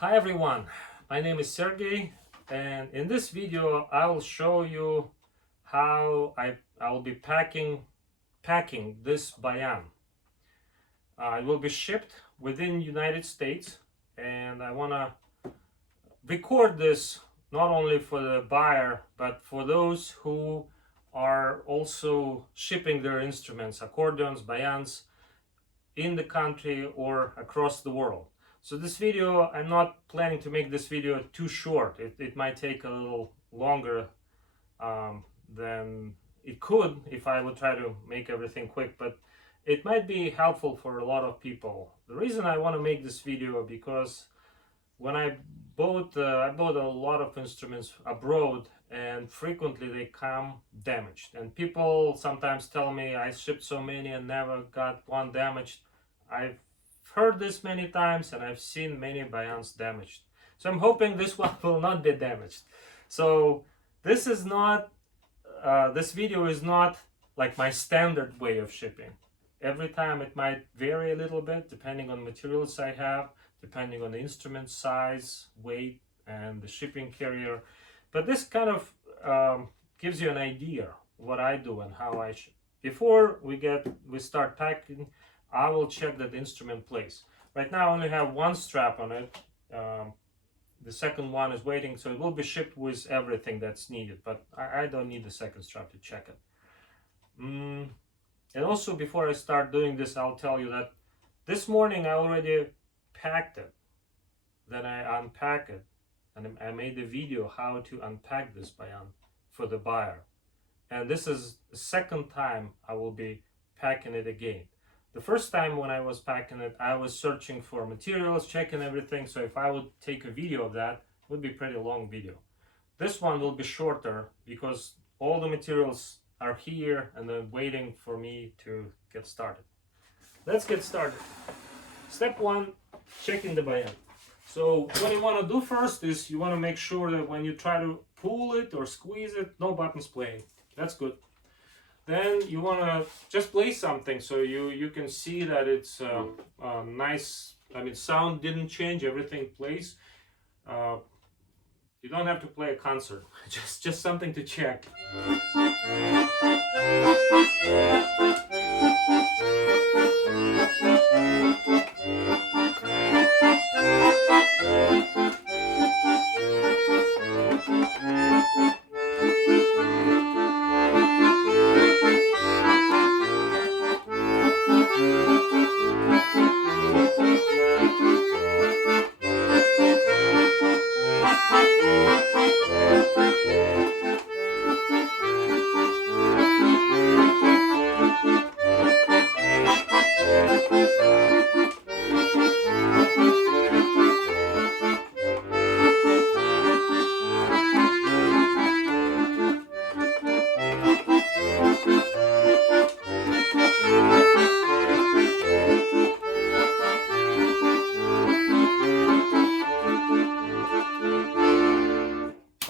Hi everyone, my name is Sergey, and in this video I will show you how I will be packing this bayan. It will be shipped within United States, and I want to record this not only for the buyer but for those who are also shipping their instruments, accordions, bayans, in the country or across the world. So this video, I'm not planning to make this video too short. It might take a little longer than it could if I would try to make everything quick, but it might be helpful for a lot of people. The reason I want to make this video because when I bought a lot of instruments abroad, and frequently they come damaged. And people sometimes tell me I shipped so many and never got one damaged. I've heard this many times and I've seen many bayans damaged. So I'm hoping this one will not be damaged. So this is not, this video is not like my standard way of shipping. Every time it might vary a little bit depending on materials I have, depending on the instrument size, weight, and the shipping carrier. But this kind of gives you an idea what I do and how I ship. Before we start packing, I will check that the instrument plays. Right now I only have one strap on it. The second one is waiting, so it will be shipped with everything that's needed, but I don't need the second strap to check it. And also, before I start doing this, I'll tell you that this morning I already packed it. Then I unpack it, and I made a video how to unpack this bayan for the buyer. And this is the second time I will be packing it again. The first time when I was packing it, I was searching for materials, checking everything. So if I would take a video of that, it would be a pretty long video. This one will be shorter because all the materials are here and they're waiting for me to get started. Let's get started. Step one, checking the bayan. So what you want to do first is you want to make sure that when you try to pull it or squeeze it, no buttons playing. That's good. Then you want to just play something so you can see that it's nice. I mean, sound didn't change, everything plays. You don't have to play a concert, just something to check.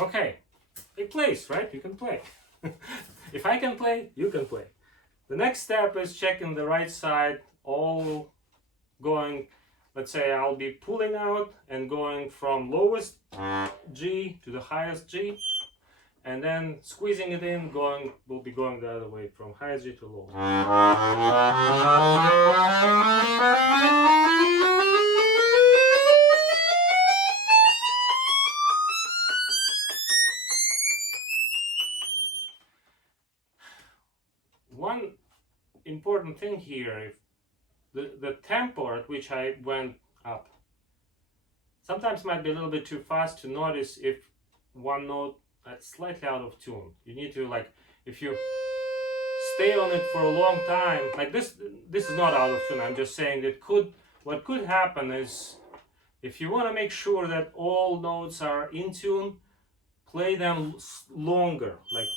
Okay, it plays, right? You can play. If I can play, you can play. The next step is checking the right side, all going, let's say I'll be pulling out and going from lowest G to the highest G, and then squeezing it in, we'll be going the other way from highest G to lowest. One important thing here, if the tempo at which I went up sometimes might be a little bit too fast to notice if one note that's slightly out of tune. You need to, like, if you stay on it for a long time, like this is not out of tune. I'm just saying that what could happen is, if you want to make sure that all notes are in tune, play them longer, like.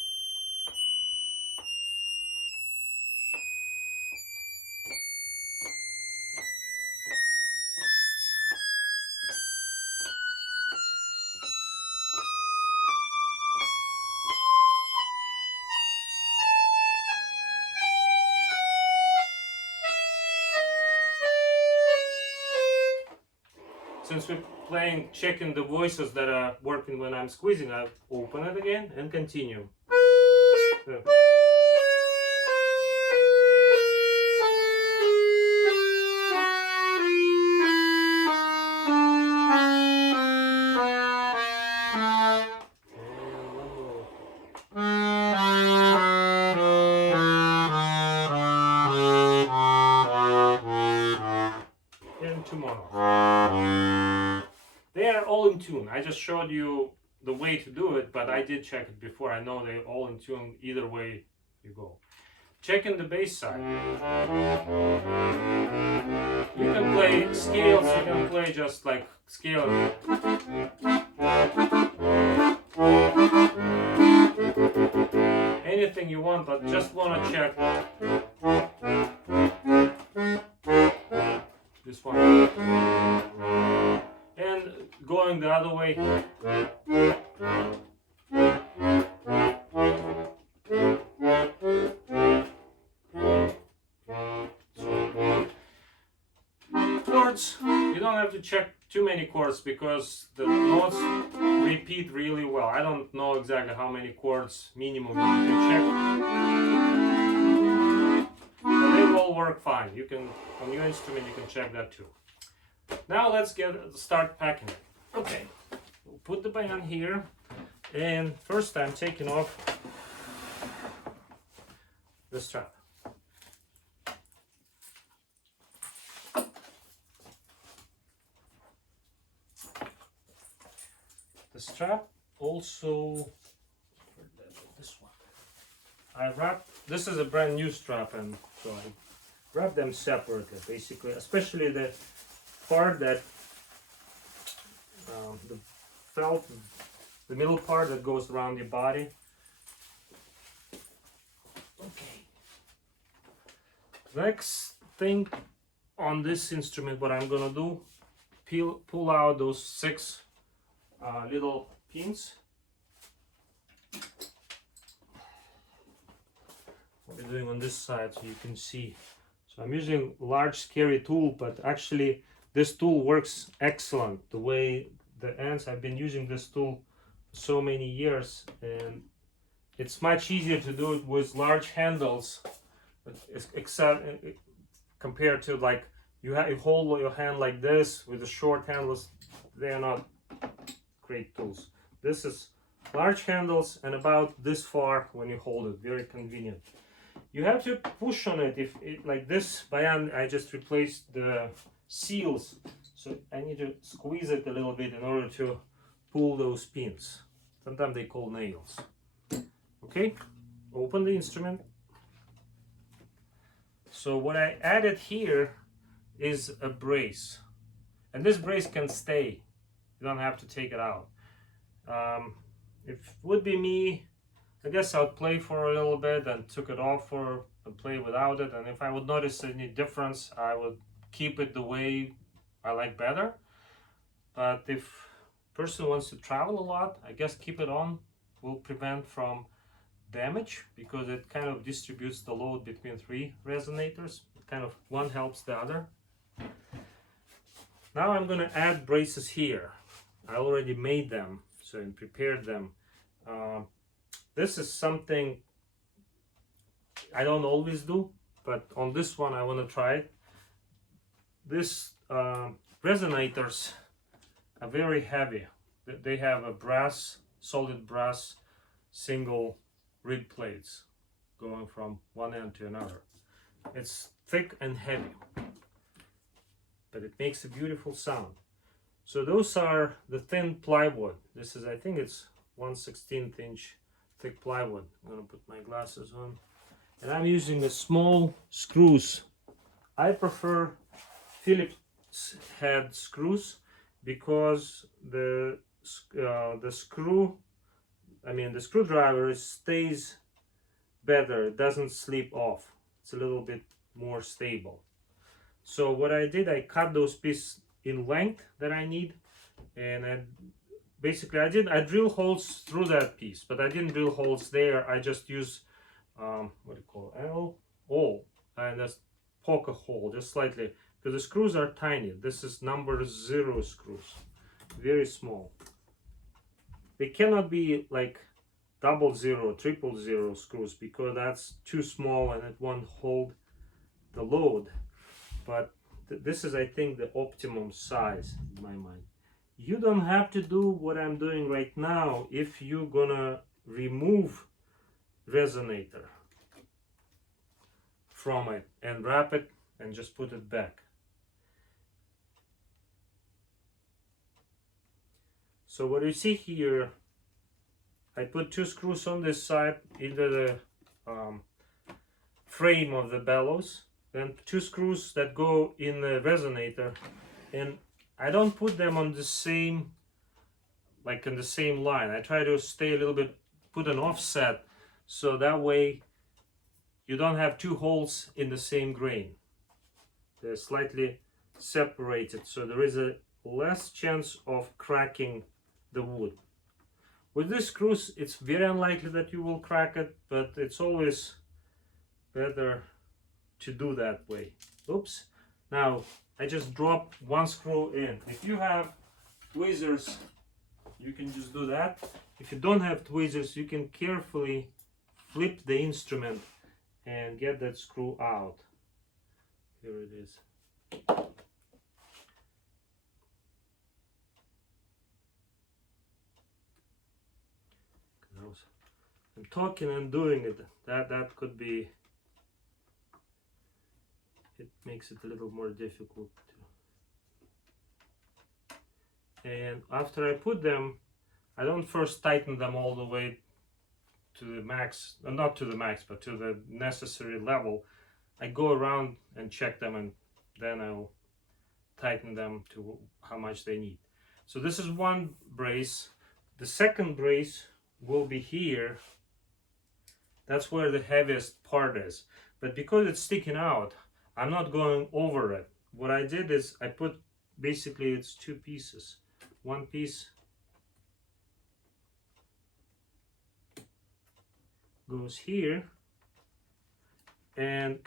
since we're playing, checking the voices that are working when I'm squeezing, I open it again and continue. So. And tomorrow. They are all in tune. I just showed you the way to do it, but I did check it before. I know they're all in tune either way you go. Checking the bass side. You can play scales, you can play just like scale. Anything you want, but just want to check this one. And going the other way. Chords, you don't have to check too many chords because the notes repeat really well. I don't know exactly how many chords minimum you need to check, but they all work fine. You can, on your instrument, you can check that too. Now let's start packing it. Okay, we'll put the bayan here, and first I'm taking off the strap. The strap also, this one, I wrapped, this is a brand new strap, and so I wrap them separately, basically, especially the part that, the felt, the middle part that goes around your body. Okay. Next thing on this instrument, what I'm gonna do, pull out those 6 little pins. What we're doing on this side, so you can see. So I'm using large scary tool, but actually this tool works excellent. The way the ends, I've been using this tool for so many years, and it's much easier to do it with large handles, except compared to like you hold your hand like this with the short handles. They are not great tools. This is large handles and about this far when you hold it, very convenient. You have to push on it. If it like this bayan, I just replaced the seals, so I need to squeeze it a little bit in order to pull those pins. Sometimes they call nails. Okay, open the instrument. So what I added here is a brace, and this brace can stay. You don't have to take it out. If it would be me, I guess I would play for a little bit and took it off and play without it. And if I would notice any difference, I would keep it the way I like better. But if a person wants to travel a lot, I guess keep it on will prevent from damage, because it kind of distributes the load between 3 resonators. Kind of one helps the other. Now I'm going to add braces here. I already made them, so I prepared them. This is something I don't always do, but on this one I want to try it. These resonators are very heavy. They have a brass, solid brass, single rig plates going from one end to another. It's thick and heavy, but it makes a beautiful sound. So those are the thin plywood. This is, I think it's 1/16 inch thick plywood. I'm gonna put my glasses on, and I'm using the small screws. I prefer Phillips head screws because the screwdriver stays better. It doesn't slip off. It's a little bit more stable. So what I did, I cut those pieces in length that I need, and I drill holes through that piece, but I didn't drill holes there. I just use what do you call it? Awl, and just poke a hole just slightly because the screws are tiny. This is number 0 screws, very small. They cannot be like 00, 000 screws, because that's too small and it won't hold the load. But this is, I think, the optimum size in my mind. You don't have to do what I'm doing right now if you're gonna remove resonator from it and wrap it and just put it back. So what you see here, I put 2 screws on this side into the frame of the bellows, then 2 screws that go in the resonator, and I don't put them on the same, like in the same line. I try to stay a little bit, put an offset, so that way you don't have 2 holes in the same grain. They're slightly separated, so there is a less chance of cracking the wood. With these screws, it's very unlikely that you will crack it, but it's always better to do that way. Oops. Now, I just dropped 1 screw in. If you have tweezers, you can just do that. If you don't have tweezers, you can carefully flip the instrument and get that screw out. Here it is. I'm talking and doing it. That could be, it makes it a little more difficult. And after I put them, I don't first tighten them all the way to the max, not to the max, but to the necessary level. I go around and check them, and then I'll tighten them to how much they need. So this is one brace. The second brace will be here. That's where the heaviest part is. But because it's sticking out, I'm not going over it. What I did is I put, basically it's 2 pieces. One piece goes here, and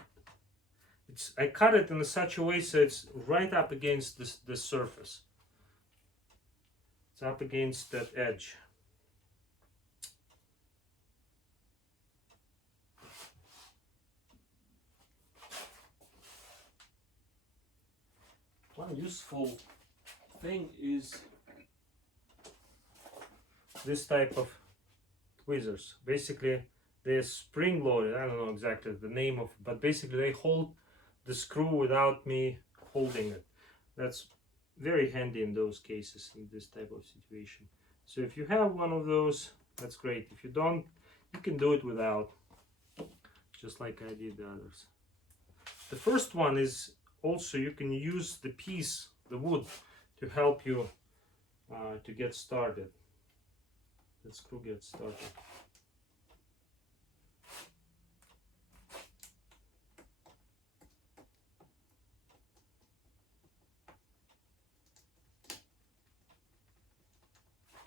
I cut it in such a way so it's right up against the surface. It's up against that edge. One useful thing is this type of tweezers. Basically, they're spring loaded. I don't know exactly the name of, but basically they hold the screw without me holding it. That's very handy in those cases, in this type of situation. So if you have one of those, that's great. If you don't, you can do it without, just like I did the others. The first one is also, you can use the piece, the wood, to help you to get started. The screw gets started.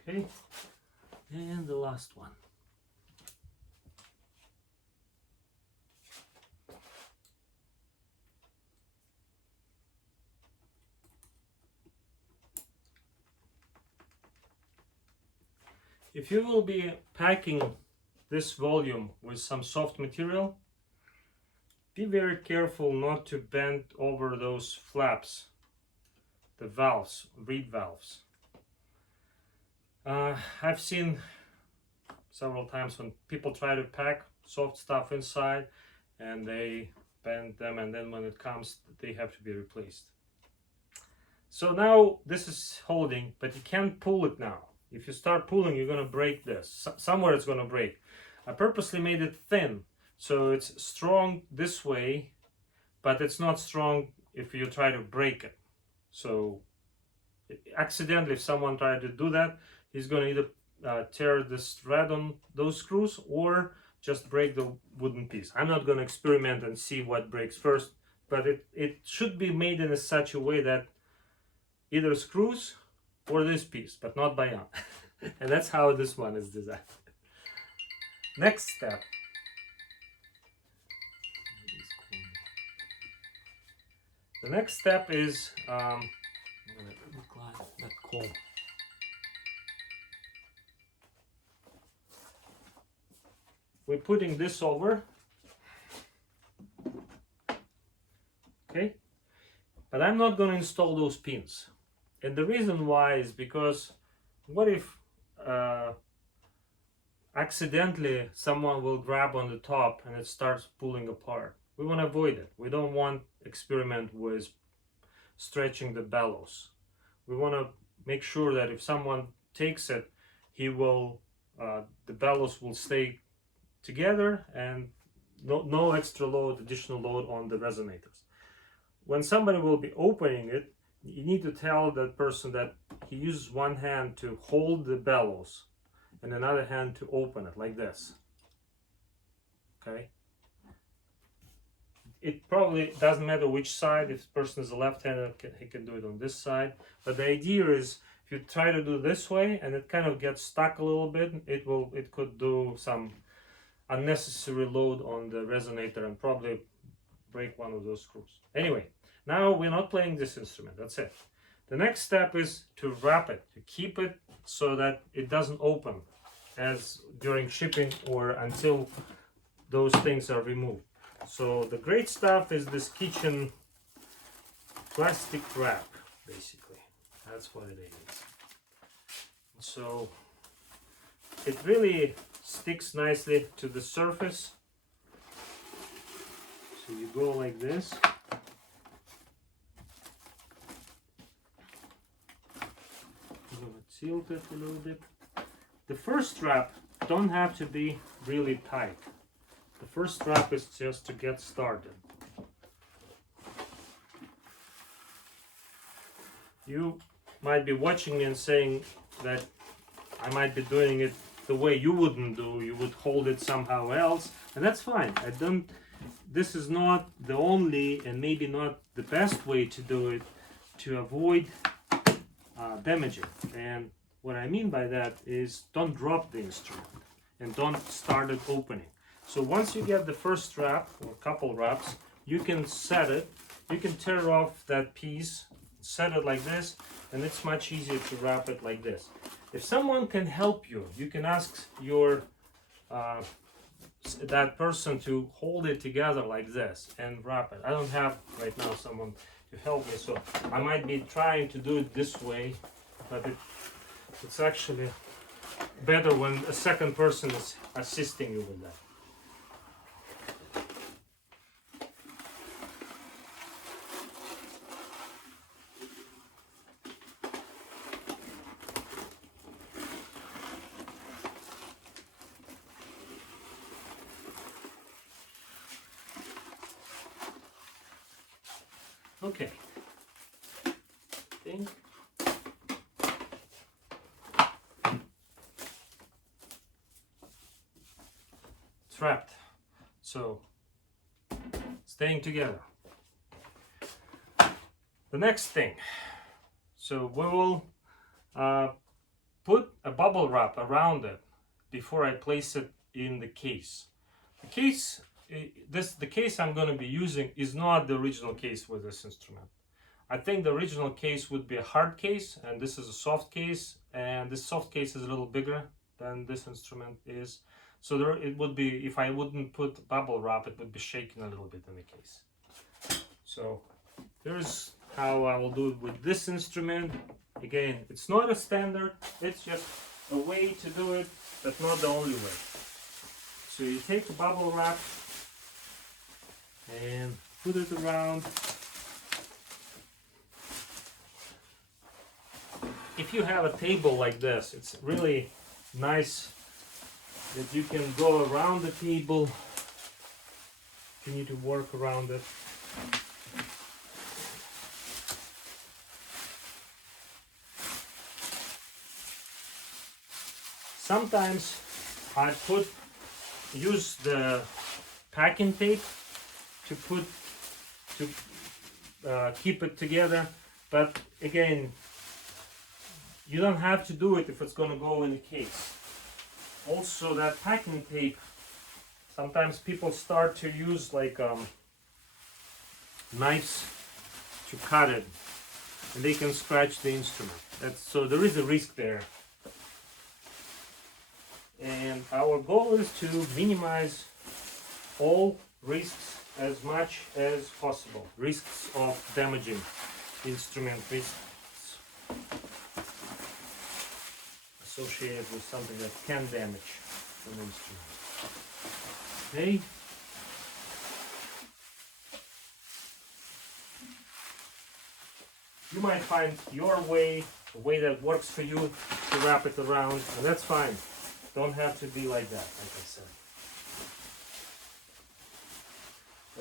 Okay, and the last one. If you will be packing this volume with some soft material, be very careful not to bend over those flaps, the valves, reed valves. I've seen several times when people try to pack soft stuff inside and they bend them, and then when it comes, they have to be replaced. So now this is holding, but you can't pull it now. If you start pulling, you're going to break this. Somewhere it's going to break. I purposely made it thin, so it's strong this way, but it's not strong if you try to break it. So accidentally, if someone tried to do that, he's going to either tear this thread on those screws or just break the wooden piece. I'm not going to experiment and see what breaks first, but it should be made in such a way that either screws or this piece, but not bayan. And that's how this one is designed. Next step. The next step is I'm gonna recline that coal. We're putting this over, okay? But I'm not going to install those pins. And the reason why is because what if accidentally someone will grab on the top and it starts pulling apart? We want to avoid it. We don't want experiment with stretching the bellows. We want to make sure that if someone takes it, he will the bellows will stay together and no extra load, additional load on the resonators. When somebody will be opening it, you need to tell that person that he uses one hand to hold the bellows and another hand to open it like this. Okay? It probably doesn't matter which side. If the person is a left-hander, he can do it on this side. But the idea is, if you try to do this way and it kind of gets stuck a little bit, it could do some unnecessary load on the resonator and probably break one of those screws. Anyway, now we're not playing this instrument. That's it. The next step is to wrap it, to keep it so that it doesn't open as during shipping or until those things are removed. So the great stuff is this kitchen plastic wrap, basically. That's what it is. So it really sticks nicely to the surface. So you go like this. I'm gonna tilt it a little bit. The first wrap don't have to be really tight. The first wrap is just to get started. You might be watching me and saying that I might be doing it the way you wouldn't do. You would hold it somehow else, and that's fine. This is not the only and maybe not the best way to do it to avoid damaging. And what I mean by that is don't drop the instrument and don't start it opening. So once you get the first wrap or couple wraps, you can set it, you can tear off that piece, set it like this, and it's much easier to wrap it like this. If someone can help you, you can ask your that person to hold it together like this and wrap it. I don't have right now someone to help me, so I might be trying to do it this way, but it's actually better when a second person is assisting you with that. Okay. It's wrapped, so staying together. The next thing, so we will put a bubble wrap around it before I place it in the case. The case I'm going to be using is not the original case with this instrument. I think the original case would be a hard case, and this is a soft case, and this soft case is a little bigger than this instrument is. So it would be, if I wouldn't put bubble wrap, it would be shaking a little bit in the case. So here's how I will do it with this instrument. Again, it's not a standard, it's just a way to do it, but not the only way. So you take the bubble wrap and put it around. If you have a table like this, it's really nice that you can go around the table if you need to work around it. Sometimes I use the packing tape to keep it together, but again, you don't have to do it if it's going to go in the case. Also, that packing tape, sometimes people start to use like knives to cut it, and they can scratch the instrument. So there is a risk there. And our goal is to minimize all risks as much as possible. Risks of damaging instrument, risks associated with something that can damage an instrument. Okay. You might find your way, a way that works for you to wrap it around, and that's fine. Don't have to be like that, like I said.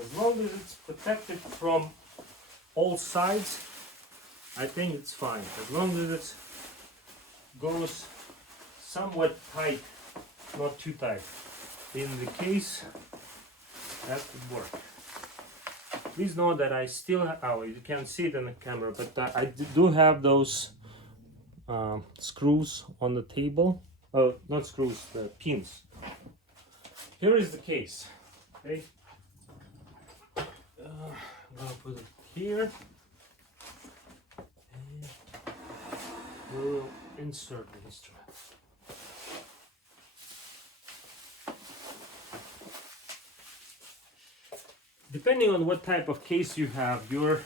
As long as it's protected from all sides, I think it's fine. As long as it goes somewhat tight, not too tight. In the case, that would work. Please know that I still have, oh, you can't see it in the camera, but I do have those screws on the table. Oh, not screws, the pins. Here is the case. Okay. I'm gonna put it here. And we'll insert the instrument. Depending on what type of case you have, your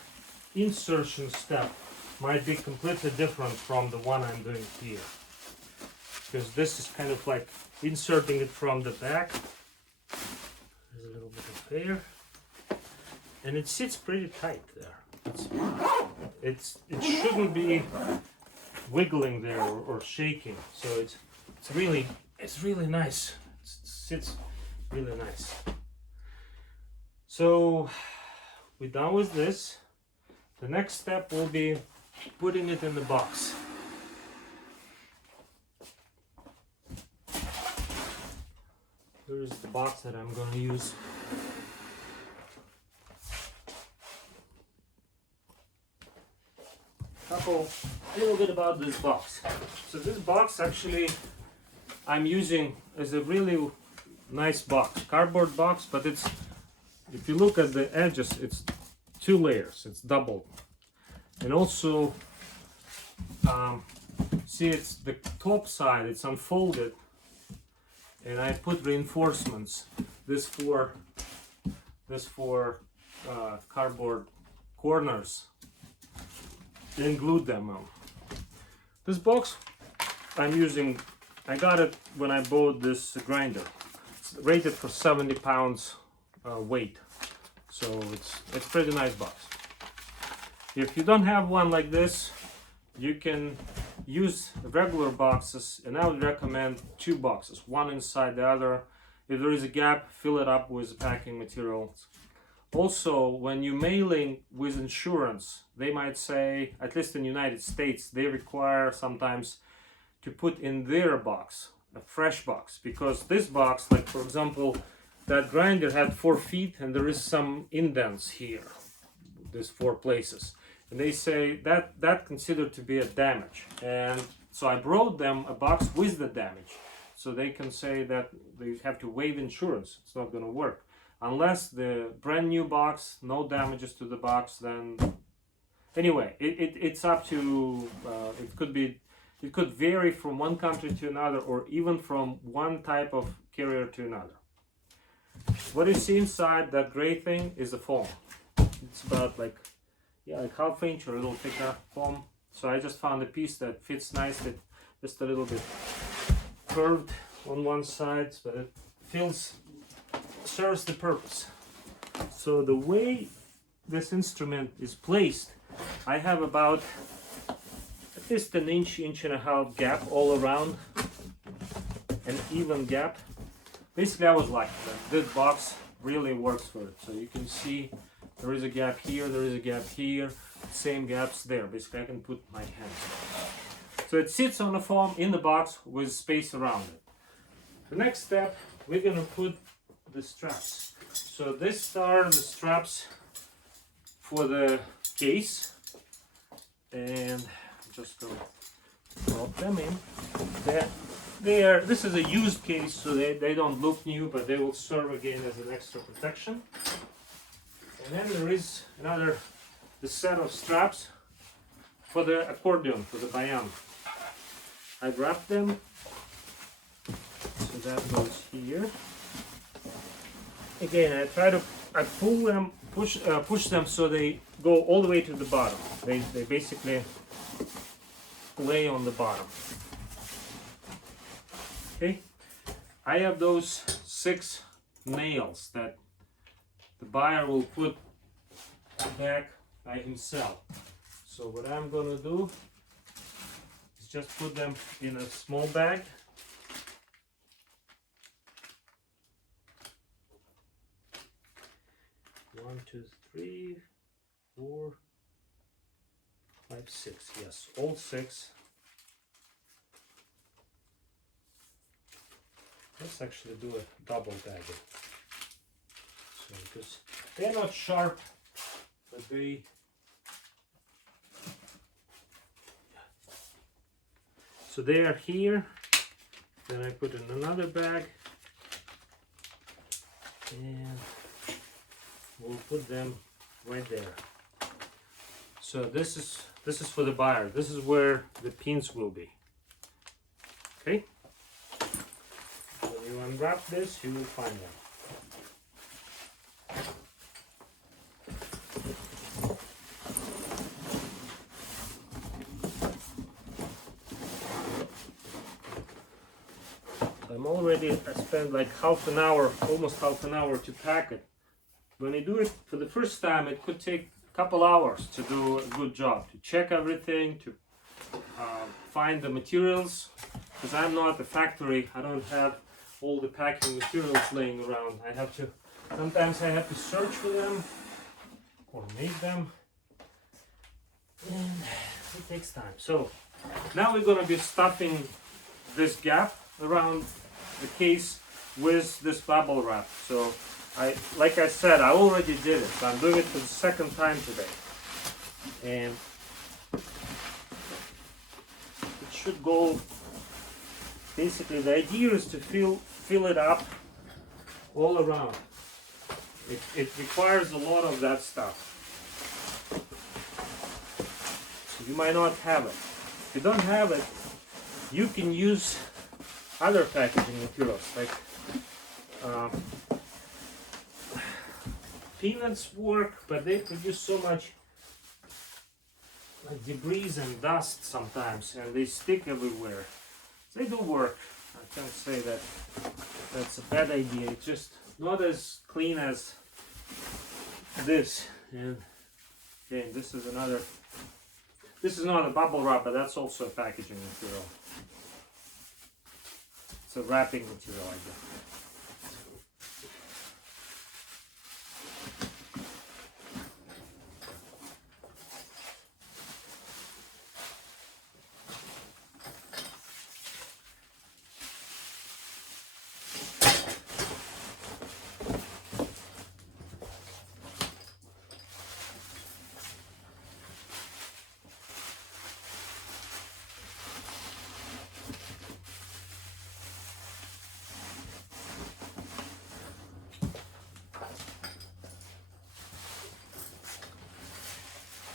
insertion step might be completely different from the one I'm doing here. Because this is kind of like inserting it from the back. There's a little bit of air. And it sits pretty tight there. It shouldn't be wiggling there or shaking. So it's really nice. It sits really nice. So we're done with this. The next step will be putting it in the box. Here is the box that I'm going to use. A little bit about this box. So this box actually I'm using as a really nice box, cardboard box, but it's, if you look at the edges, it's 2 layers, it's double. And also, see, it's the top side, it's unfolded, and I put reinforcements, this for cardboard corners, and glued them on. This box I'm using, I got it when I bought this grinder. It's rated for 70 pounds weight, so it's pretty nice box. If you don't have one like this, you can use regular boxes, and I would recommend 2 boxes, one inside the other. If there is a gap, fill it up with packing materials. Also, when you're mailing with insurance, they might say, at least in the United States, they require sometimes to put in their box, a fresh box, because this box, like for example, that grinder had 4 feet and there is some indents here, these 4 places. And they say that considered to be a damage. And so I brought them a box with the damage. So they can say that they have to waive insurance. It's not going to work. Unless the brand new box, no damages to the box, then anyway, it's up to, it could vary from one country to another, or even from one type of carrier to another. What you see inside that gray thing is the foam. It's about like ½ inch or a little thicker foam. So I just found a piece that fits nicely, just a little bit curved on one side, but it serves the purpose. So the way this instrument is placed, I have about at least an inch, inch and a half gap all around, an even gap. Basically, I was lucky that this box really works for it. So you can see there is a gap here, there is a gap here, same gaps there. Basically, I can put my hands. So it sits on the foam in the box with space around it. The next step, we're going to put the straps. So these are the straps for the case, and I'm just going to drop them in. This is a used case, so they don't look new, but they will serve again as an extra protection. And then there is another the set of straps for the accordion, for the bayan. I wrap them, so that goes here. Again, I pull them, push them so they go all the way to the bottom. They basically lay on the bottom. Okay, I have those 6 nails that the buyer will put back by himself. So what I'm gonna do is just put them in a small bag. One, two, three, 4, 5, 6. Yes, all 6. Let's actually do a double bagging. So, because they're not sharp, but they. So they are here. Then I put in another bag, and we'll put them right there. So this is for the buyer. This is where the pins will be. Okay. When you unwrap this, you will find them. I spent like half an hour, almost half an hour to pack it. When you do it for the first time, it could take a couple hours to do a good job, to check everything, to find the materials, because I'm not the factory. I don't have all the packing materials laying around. Sometimes I have to search for them or make them, and it takes time. So now we're going to be stuffing this gap around the case with this bubble wrap. So like I said, I already did it. I'm doing it for the second time today, and it should go. Basically, the idea is to fill it up all around. It requires a lot of that stuff. So you might not have it. If you don't have it, you can use other packaging materials like peanuts work, but they produce so much like debris and dust sometimes, and they stick everywhere. They do work. I can't say that that's a bad idea. It's just not as clean as this. And again, this is another. This is not a bubble wrap, but that's also a packaging material. It's a wrapping material, I guess.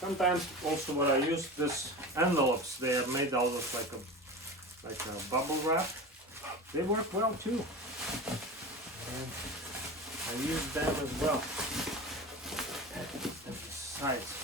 Sometimes also what I use, this envelopes, they are made out of like a bubble wrap. They work well too. And I use them as well. Size.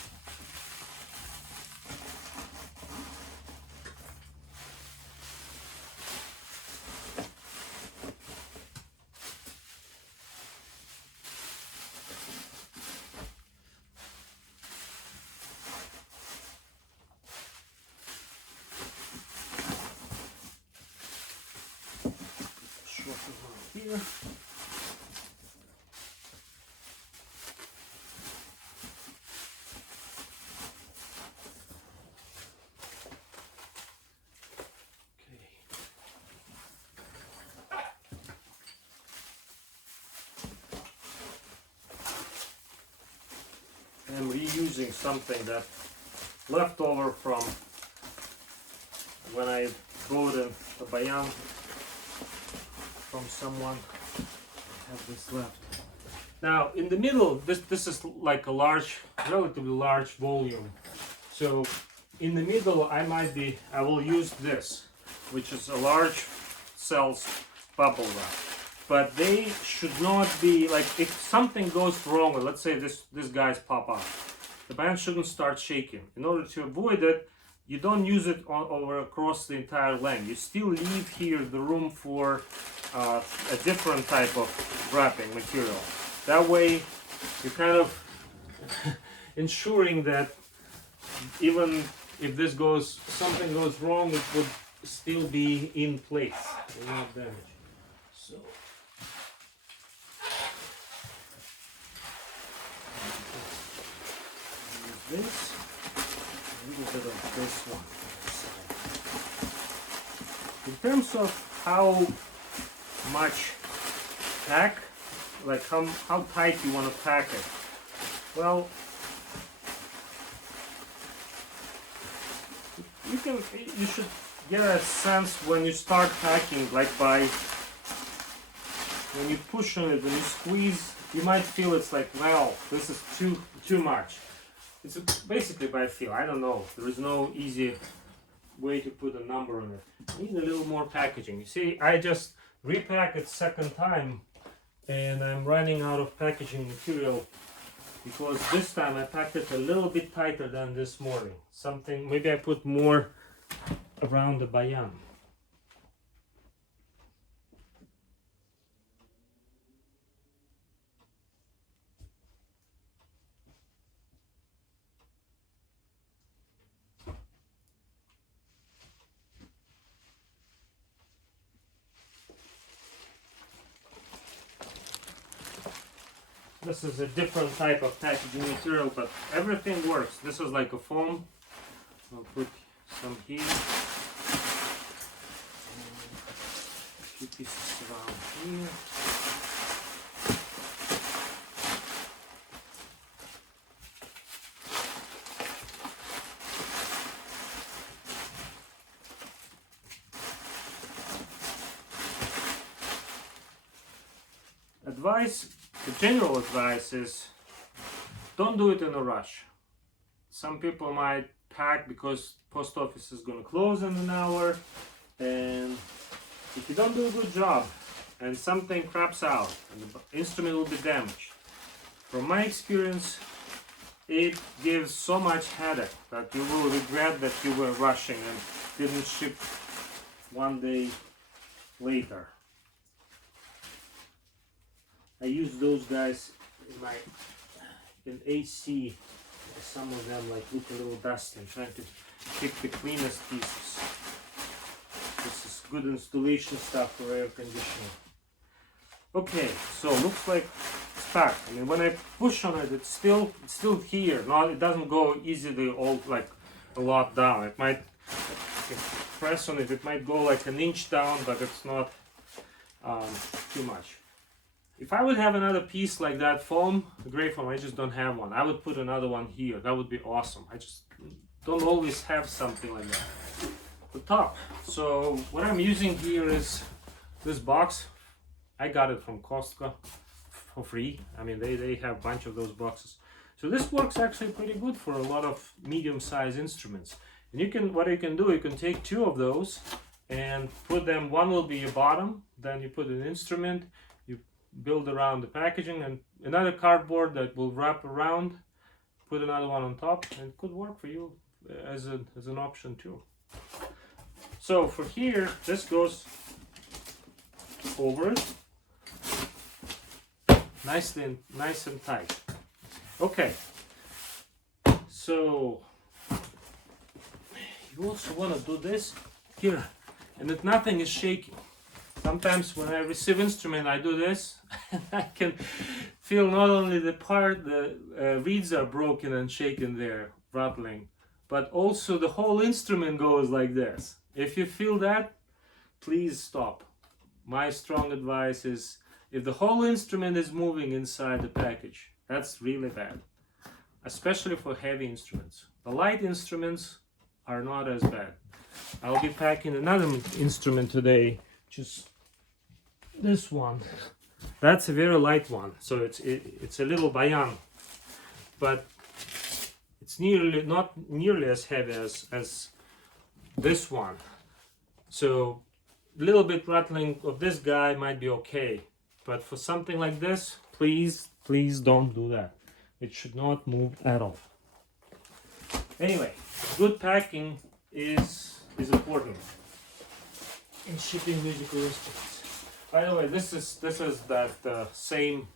Here. I'm reusing something that left over from when I bought a bayan from someone. I have this left. Now in the middle, this is like a relatively large volume. So in the middle, I will use this, which is a large cells bubble wrap. But they should not be like, if something goes wrong, or let's say this guys pop off, the bayan shouldn't start shaking. In order to avoid it, you don't use it over across the entire length. You still leave here the room for a different type of wrapping material. That way, you're kind of ensuring that even if something goes wrong, it would still be in place, will not damage. So. Use this. A little bit of this one. In terms of how much pack, like how tight you want to pack it, well, you should get a sense when you start packing, like when you push on it, when you squeeze, you might feel it's like, well, this is too much. It's basically by feel. I don't know. There is no easy way to put a number on it. Need a little more packaging. You see, I just repacked it second time, and I'm running out of packaging material because this time I packed it a little bit tighter than this morning. Maybe I put more around the bayan. This is a different type of packaging material, but everything works. This is like a foam. I'll put some here. A few pieces around here. The general advice is don't do it in a rush. Some people might pack because post office is going to close in an hour, and if you don't do a good job and something craps out and the instrument will be damaged, from my experience, it gives so much headache that you will regret that you were rushing and didn't ship one day later. I use those guys in AC. Some of them like look a little dusty. I'm trying to pick the cleanest pieces. This is good installation stuff for air conditioning. Okay, so looks like it's packed. I mean, when I push on it, it's still here. It doesn't go easily all like a lot down. It might, if you press on it, it might go like an inch down, but it's not too much. If I would have another piece like that foam, gray foam, I just don't have one. I would put another one here. That would be awesome. I just don't always have something like that. The top. So what I'm using here is this box. I got it from Costco for free. I mean, they have a bunch of those boxes. So this works actually pretty good for a lot of medium-sized instruments. And what you can do, you can take two of those and put them. One will be your bottom. Then you put an instrument. Build around the packaging, and another cardboard that will wrap around, put another one on top, and it could work for you as an option too. So for here, this goes over it nice and tight. Okay, so you also want to do this here, and that nothing is shaking. Sometimes when I receive instrument, I do this, and I can feel not only the reeds are broken and shaken there, rattling, but also the whole instrument goes like this. If you feel that, please stop. My strong advice is, if the whole instrument is moving inside the package, that's really bad, especially for heavy instruments. The light instruments are not as bad. I'll be packing another instrument today, just this one. That's a very light one, so it's a little bayan, but it's not nearly as heavy as this one. So a little bit rattling of this guy might be okay, but for something like this, please don't do that. It should not move at all. Anyway, good packing is important in shipping musical instruments. By the way, this is that same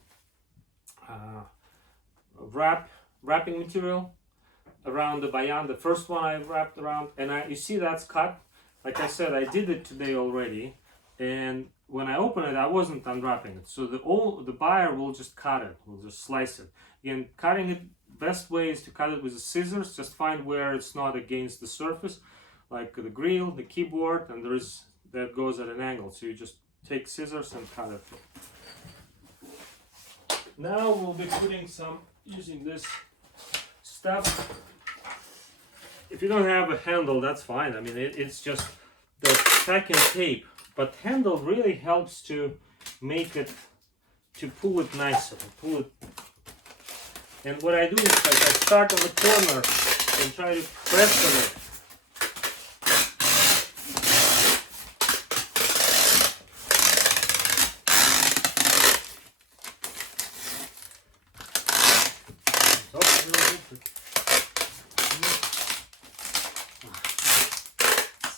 wrapping material around the bayan. The first one I wrapped around, and you see that's cut. Like I said, I did it today already, and when I open it, I wasn't unwrapping it. So the buyer will just cut it, will just slice it. Again, cutting it, best way is to cut it with the scissors. Just find where it's not against the surface, like the grill, the keyboard, and that goes at an angle. So you just take scissors and cut it. Now we'll be using this stuff. If you don't have a handle, that's fine. I mean, it's just the packing tape, but handle really helps to make it, to pull it nicer, And what I do is like I start on the corner and try to press on it.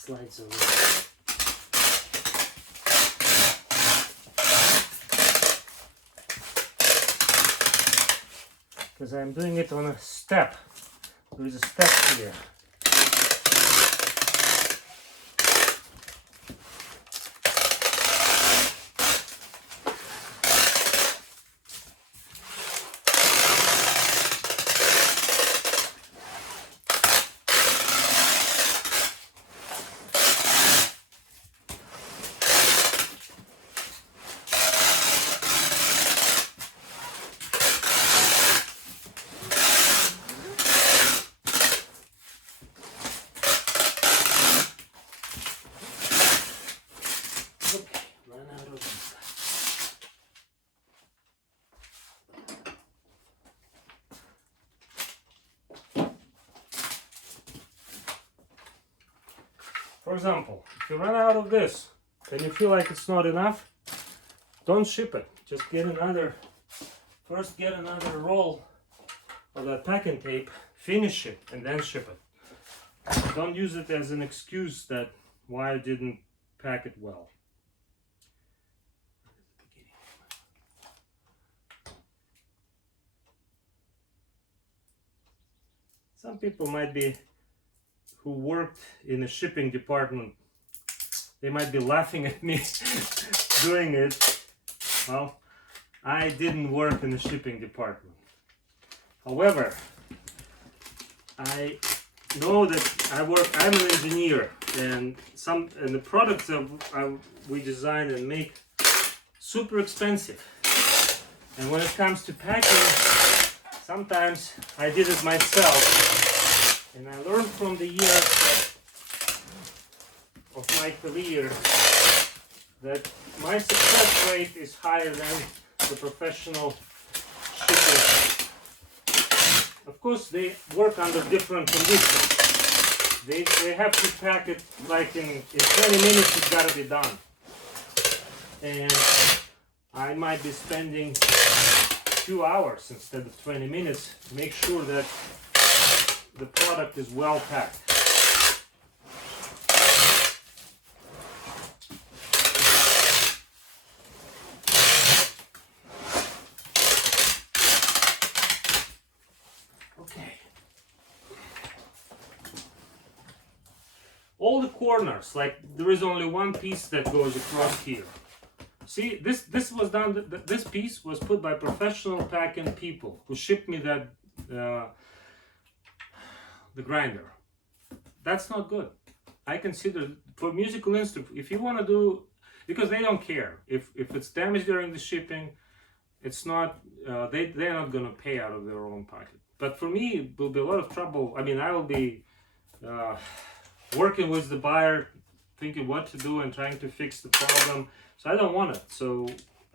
Slides over. Because I'm doing it on a step. There is a step here. For example, if you run out of this and you feel like it's not enough, don't ship it. Just first get another roll of that packing tape, finish it, and then ship it. Don't use it as an excuse that why I didn't pack it well. Some people might be, who worked in a shipping department, they might be laughing at me doing it. Well, I didn't work in the shipping department. However, I know that I'm an engineer, and the products that we design and make super expensive. And when it comes to packing, sometimes I did it myself. And I learned from the years of my career that my success rate is higher than the professional shippers. Of course, they work under different conditions. They have to pack it like in 20 minutes, it's got to be done. And I might be spending 2 hours instead of 20 minutes to make sure that the product is well packed. Okay. All the corners, like there is only one piece that goes across here. See, this was done. This piece was put by professional packing people who shipped me that. The grinder. That's not good. I consider for musical instrument, if you want to do, because they don't care if it's damaged during the shipping, it's not they're not going to pay out of their own pocket. But for me, it will be a lot of trouble. I mean, I will be working with the buyer, thinking what to do and trying to fix the problem. So I don't want it. So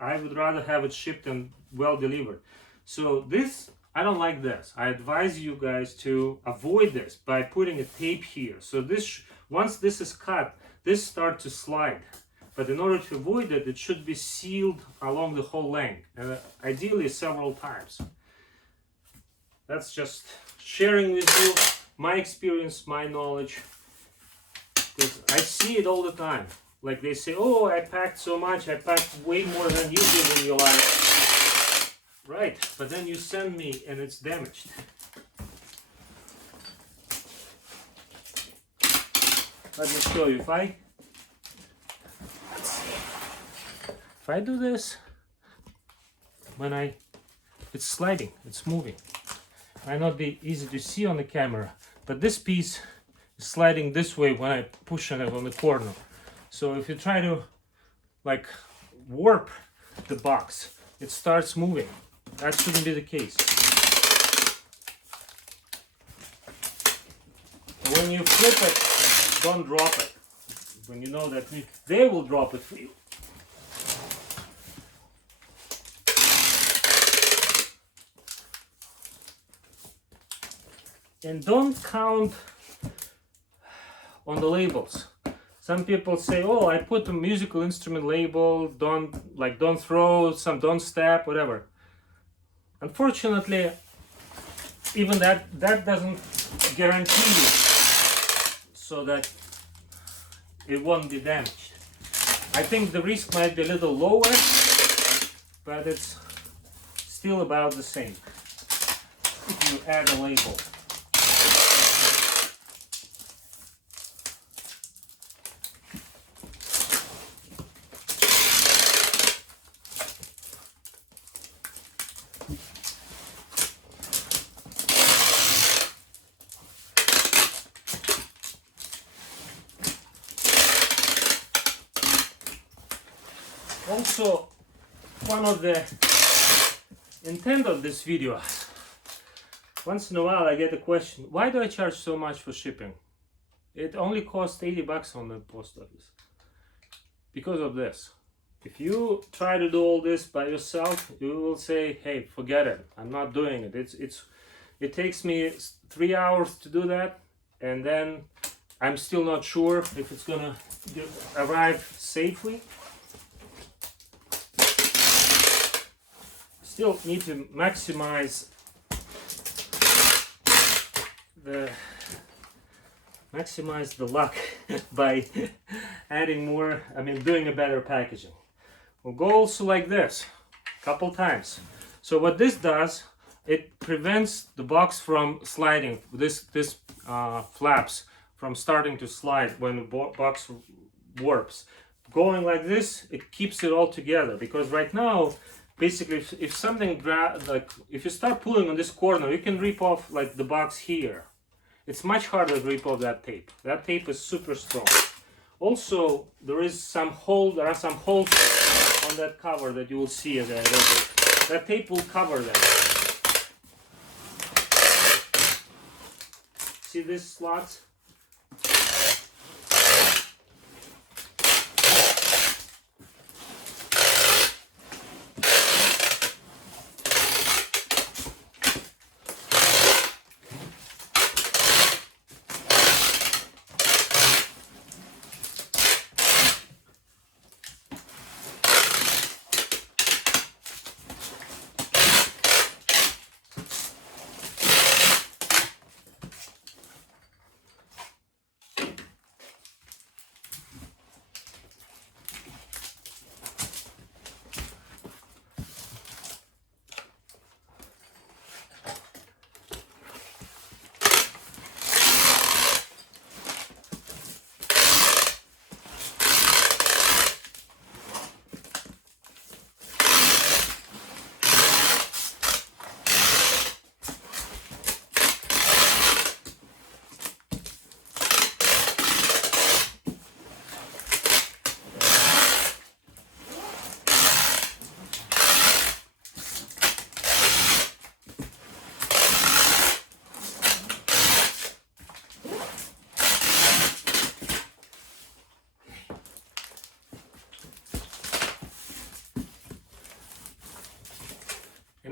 I would rather have it shipped and well delivered. So this, I don't like this. I advise you guys to avoid this by putting a tape here. So this, once this is cut, this starts to slide. But in order to avoid it, it should be sealed along the whole length, ideally several times. That's just sharing with you my experience, my knowledge, because I see it all the time. Like they say, oh, I packed so much, I packed way more than you did in your life. Right, but then you send me and it's damaged. Let me show you. If I do this, it's sliding, it's moving. Might not be easy to see on the camera, but this piece is sliding this way when I push on it on the corner. So if you try to like warp the box, it starts moving. That shouldn't be the case. When you flip it, don't drop it. When you know that they will drop it for you. And don't count on the labels. Some people say, oh, I put a musical instrument label, don't throw, don't step, whatever. Unfortunately, even that doesn't guarantee you so that it won't be damaged. I think the risk might be a little lower, but it's still about the same if you add a label. Also, one of the intent of this video, once in a while I get a question, why do I charge so much for shipping? It only costs 80 bucks on the post office. Because of this. If you try to do all this by yourself, you will say, hey, forget it, I'm not doing it. It takes me 3 hours to do that, and then I'm still not sure if it's gonna arrive safely. Still need to maximize the luck by adding more, doing a better packaging. We'll go also like this a couple times. So what this does, it prevents the box from sliding, this flaps from starting to slide when the box warps. Going like this, it keeps it all together, because right now, basically, if something if you start pulling on this corner, you can rip off like the box here. It's much harder to rip off that tape. That tape is super strong. Also, there are some holes on that cover that you will see as that tape will cover them. See these slots?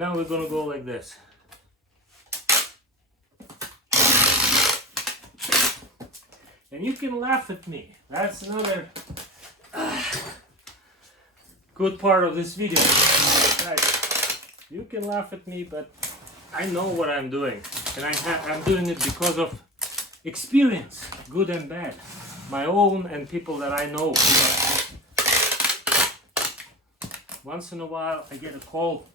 now we're gonna go like this. And you can laugh at me. That's another good part of this video. Right. You can laugh at me, but I know what I'm doing. And I'm doing it because of experience, good and bad. My own and people that I know. Once in a while I get a call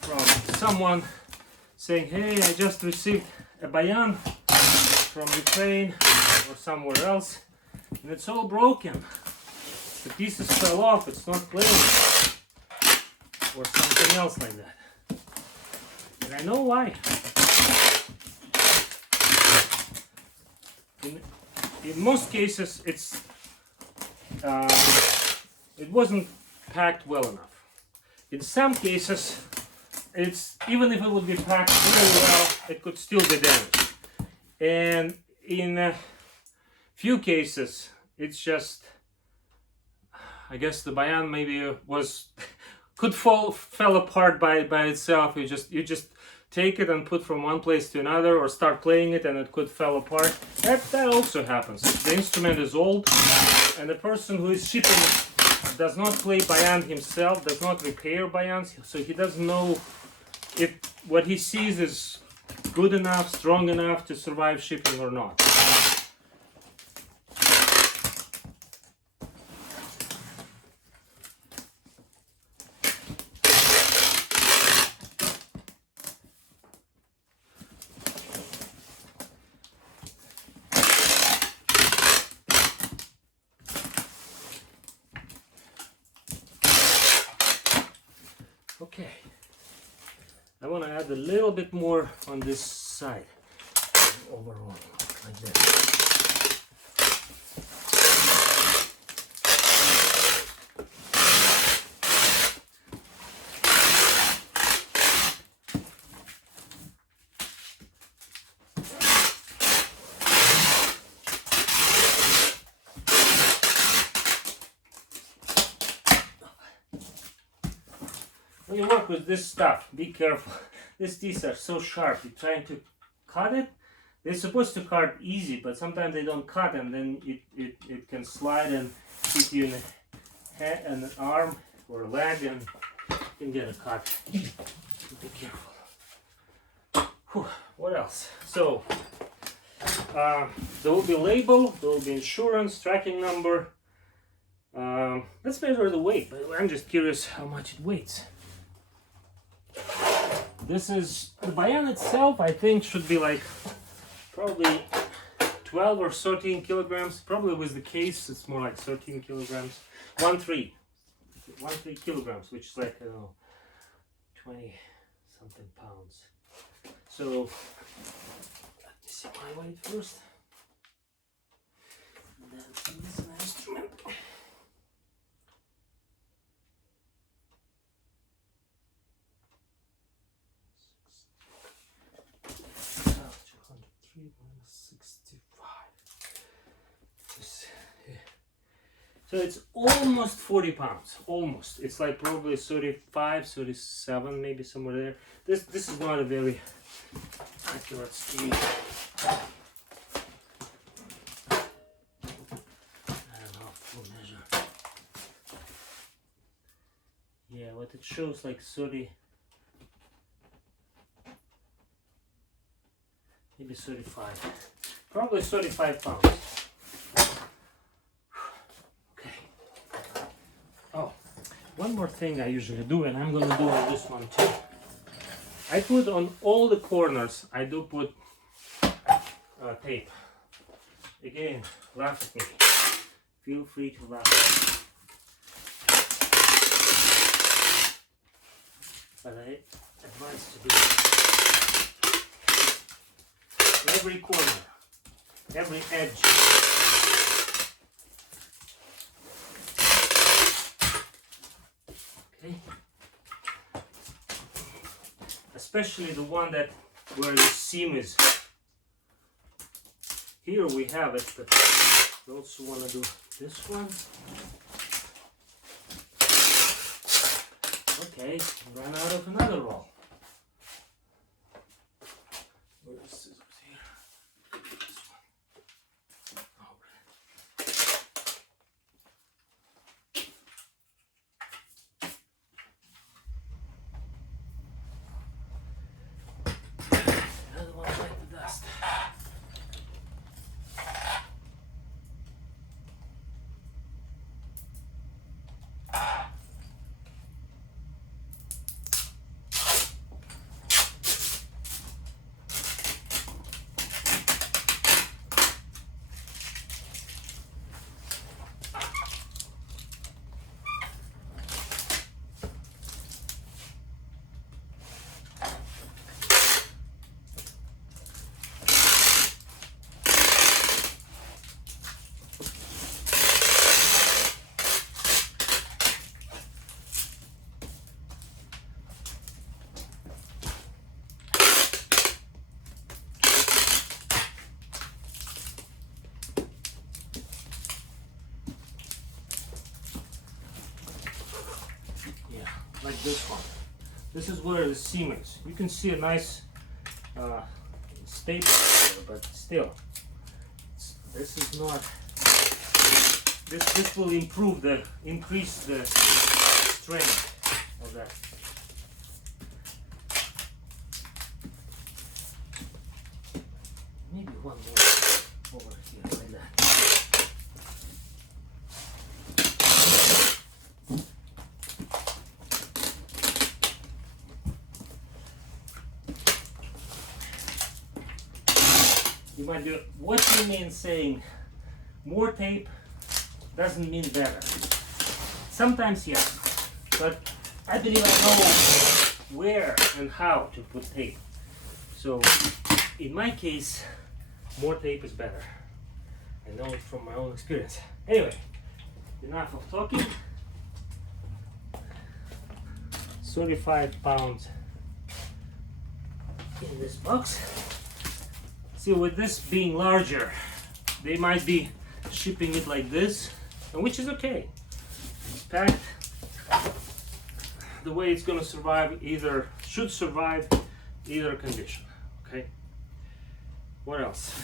from someone saying, hey, I just received a bayan from Ukraine or somewhere else, and it's all broken. The pieces fell off, it's not playing, or something else like that. And I know why. In most cases, it wasn't packed well enough. In some cases, even if it would be packed very well, it could still be damaged. And in a few cases, it's just, I guess the bayan maybe fell apart by itself. You just take it and put from one place to another, or start playing it and it could fall apart. That also happens. The instrument is old, and the person who is shipping it does not play bayan himself, does not repair bayans, so he doesn't know if what he sees is good enough, strong enough to survive shipping or not. Okay, I want to add a little bit more on this side, overall, like this. When you work with this stuff, be careful. These teeth are so sharp. You're trying to cut it. They're supposed to cut easy, but sometimes they don't cut, and then it can slide and hit you in the head and an arm or a leg, and you can get a cut. Be careful. Whew. What else? So there will be label, there will be insurance, tracking number. Let's measure the weight. But I'm just curious how much it weighs. This is the bayan itself. I think should be like probably 12 or 13 kilograms. Probably with the case, it's more like 13 kilograms. 13 kilograms, which is like 20 something pounds. So let me see my weight first. And then this is an instrument. So it's almost 40 pounds, almost. It's like probably 35, 37, maybe somewhere there. This is not a very accurate scale. I don't know full measure. Yeah, what it shows like 30, maybe 35. Probably 35 pounds. One more thing I usually do, and I'm going to do on this one too. I put on all the corners, I do put tape. Again, laugh at me. Feel free to laugh. But I advise to do it. Every corner, every edge. Especially the one where the seam is. Here we have it, but we also want to do this one. Okay, run out of another roll. like this one. This is where the seam is. You can see a nice staple here, but still, this is not. This will increase the strength of that. Maybe one more over here like that. You might do, what do you mean saying more tape doesn't mean better? Sometimes yes, but I believe I know where and how to put tape. So in my case, more tape is better. I know it from my own experience. Anyway, enough of talking. 35 pounds in this box. See, with this being larger, they might be shipping it like this, and which is okay. It's packed the way it's going to survive, should survive either condition. Okay. What else?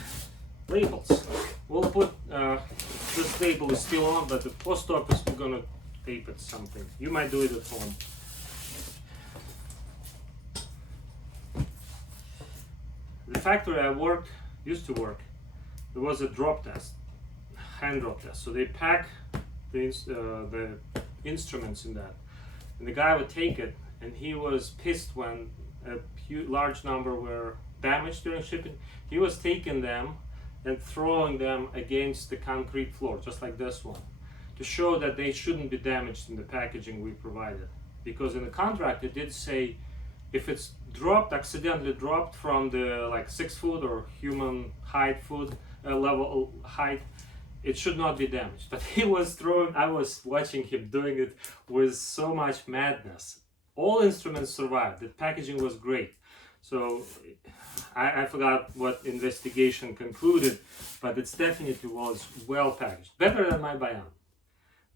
Labels. We'll put this label is still on, but the post office we're gonna tape it something. You might do it at home. The factory I used to work, there was a drop test, hand drop test. So they pack the instruments in that, and the guy would take it, and he was pissed when a large number were damaged during shipping. He was taking them and throwing them against the concrete floor, just like this one, to show that they shouldn't be damaged in the packaging we provided. Because in the contract it did say if it's accidentally dropped from the 6 foot or human height level height, it should not be damaged. But he was throwing, I was watching him doing it with so much madness. All instruments survived, the packaging was great. So I forgot what investigation concluded, but it definitely was well packaged. Better than my bayan.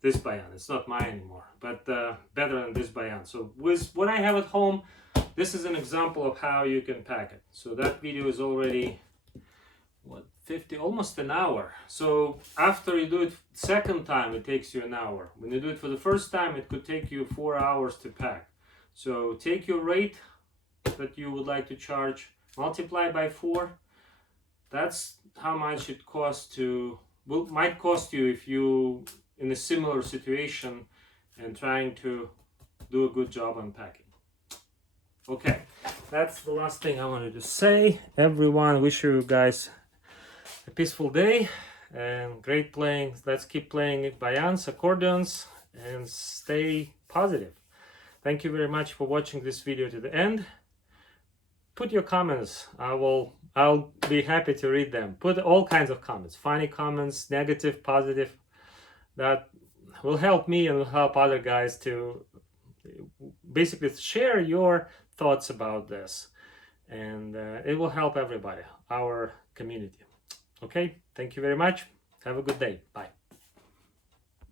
This bayan, it's not mine anymore, but better than this bayan. So with what I have at home, this is an example of how you can pack it. So that video is already, almost an hour. So after you do it second time, it takes you an hour. When you do it for the first time, it could take you 4 hours to pack. So take your rate that you would like to charge, multiply by 4. That's how much it costs might cost you if you in a similar situation and trying to do a good job on packing. Okay, that's the last thing I wanted to say. Everyone, wish you guys a peaceful day and great playing. Let's keep playing bayans, accordions, and stay positive. Thank you very much for watching this video to the end. Put your comments. I'll be happy to read them. Put all kinds of comments, funny comments, negative, positive. That will help me and will help other guys to basically share your thoughts about this, and it will help everybody, our community. Okay, thank you very much. Have a good day. Bye.